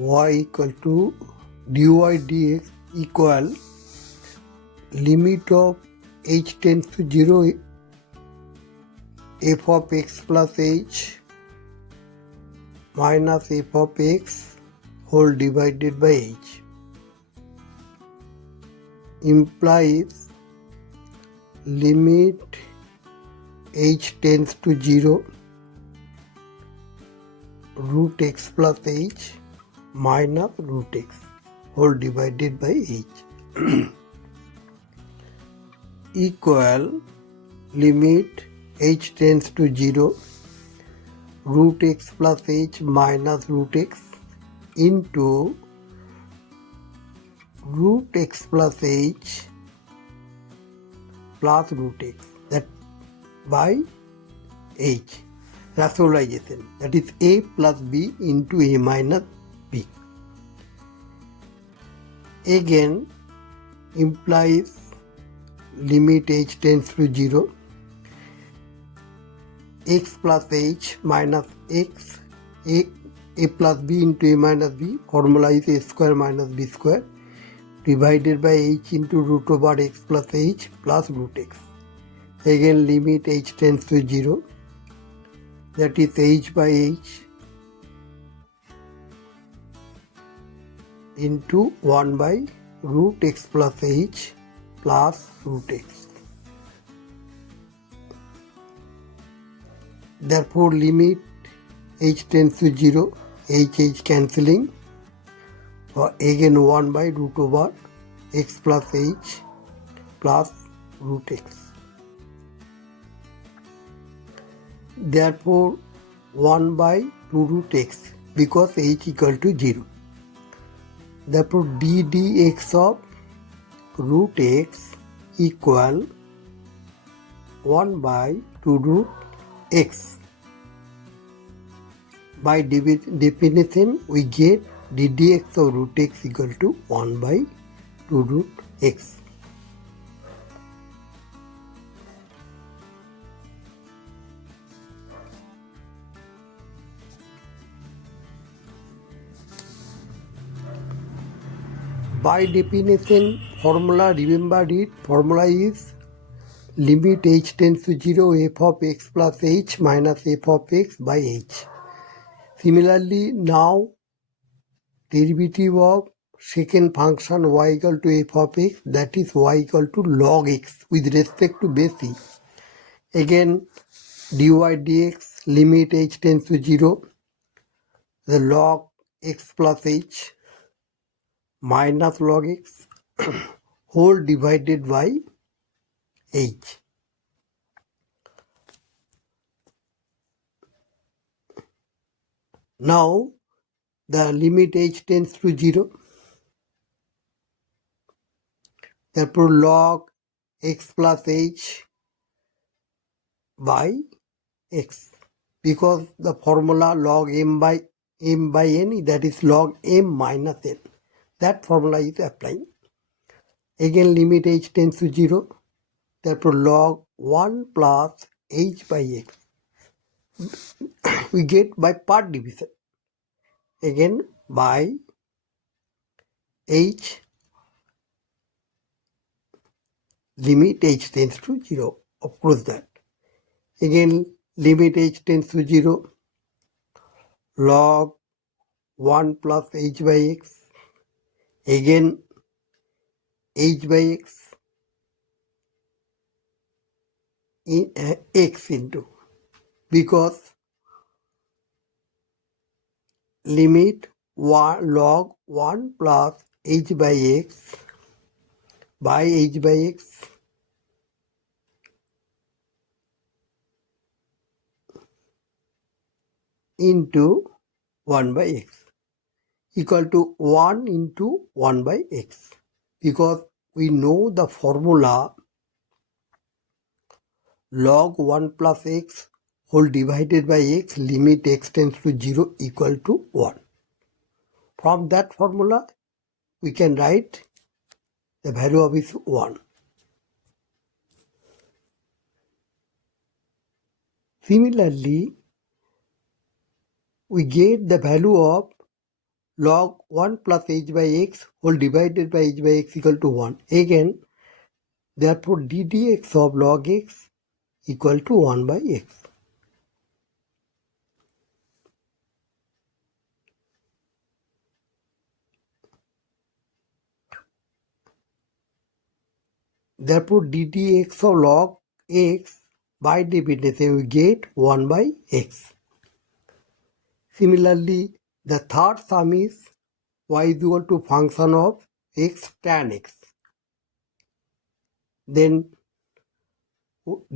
y equal to dy dx equal limit of h tends to 0 f of x plus h minus f of x whole divided by h implies limit h tends to 0 root x plus h minus root x whole divided by h equal limit h tends to 0 root x plus h minus root x into root x plus h plus root x that by h rationalization, that is a plus b into a minus b, again implies limit h tends to 0 x plus h minus x a plus b into a minus b, formula is a square minus b square divided by h into root over x plus h plus root x, again limit h tends to 0, that is h by h into 1 by root x plus h plus root x. Therefore limit h tends to 0, h cancelling, or again 1 by root over x plus h plus root x. Therefore 1 by 2 root x because h equal to 0. Therefore d dx of root x equal 1 by 2 root x. By definition we get d dx of root x equal to 1 by 2 root x. By definition formula, remember it, formula is limit h tends to 0 f of x plus h minus f of x by h. Similarly, now derivative of second function y equal to f of x, that is y equal to log x with respect to base e. Again dy dx limit h tends to 0 the log x plus h minus log x whole divided by h. Now the limit h tends to 0, therefore log x plus h by x, because the formula log m by n, that is log m minus n, that formula is applying. Again limit h tends to 0, therefore log 1 plus h by x we get by part division, again by h limit h tends to 0, of course that. Again limit h tends to 0 log 1 plus h by x, again h by x in x into, because limit log 1 plus h by x by h by x into 1 by x equal to 1 into 1 by x, because we know the formula log 1 plus x whole divided by x limit x tends to 0 equal to 1. From that formula we can write the value of is 1. Similarly, we get the value of log 1 plus h by x whole divided by h by x equal to 1. Again, therefore d dx of log x equal to 1 by x. Therefore d dx of log x by definition we get 1 by x. Similarly, the third sum is y is equal to function of x tan x. Then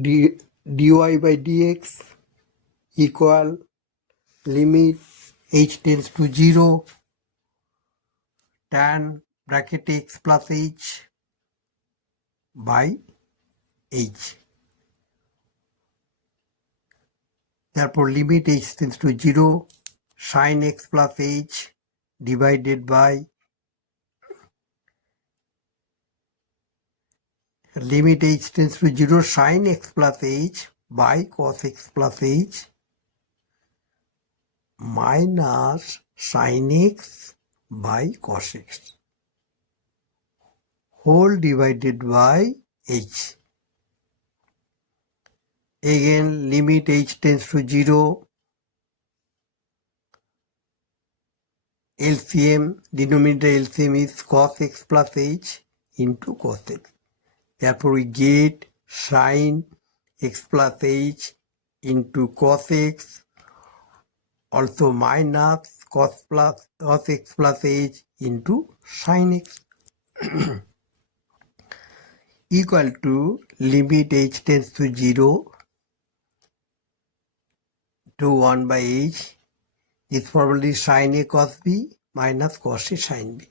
dy by dx equal limit h tends to 0 tan bracket x plus h by h. Therefore, limit h tends to 0 sin x plus h divided by limit h tends to 0 sin x plus h by cos x plus h minus sin x by cos x whole divided by h. Again, limit h tends to 0, LCM, denominator LCM is cos x plus h into cos x. Therefore, we get sin x plus h into cos x, also minus cos x plus h into sin x equal to limit h tends to 0 to 1 by h is formally sin a cos b minus cos a sin b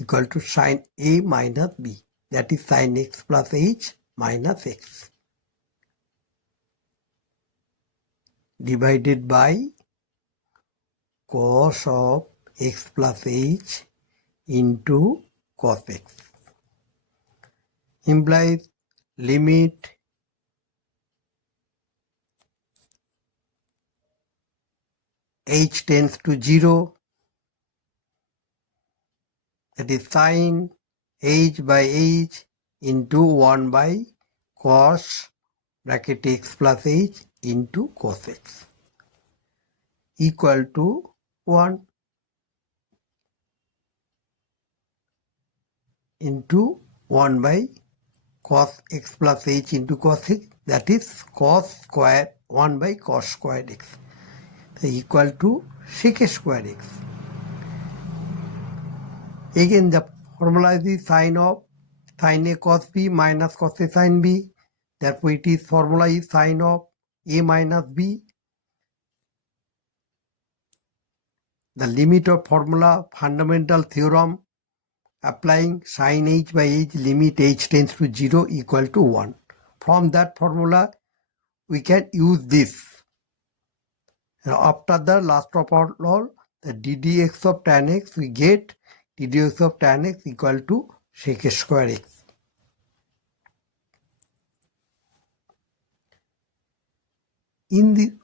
equal to sin a minus b, that is sin x plus h minus x divided by cos of x plus h into cos x implies limit h tends to 0, that is sin h by h into 1 by cos bracket x plus h into cos x equal to 1 into 1 by cos x plus h into cos x, that is cos square 1 by cos square x equal to sec square x. Again, the formula is the sin of sin a cos b minus cos a sin b. Therefore, it is formula is sin of a minus b. The limit of formula fundamental theorem applying sin h by h limit h tends to 0 equal to 1. From that formula, we can use this. After the last of all, the d dx of tan x, we get d dx of tan x equal to sec square x. In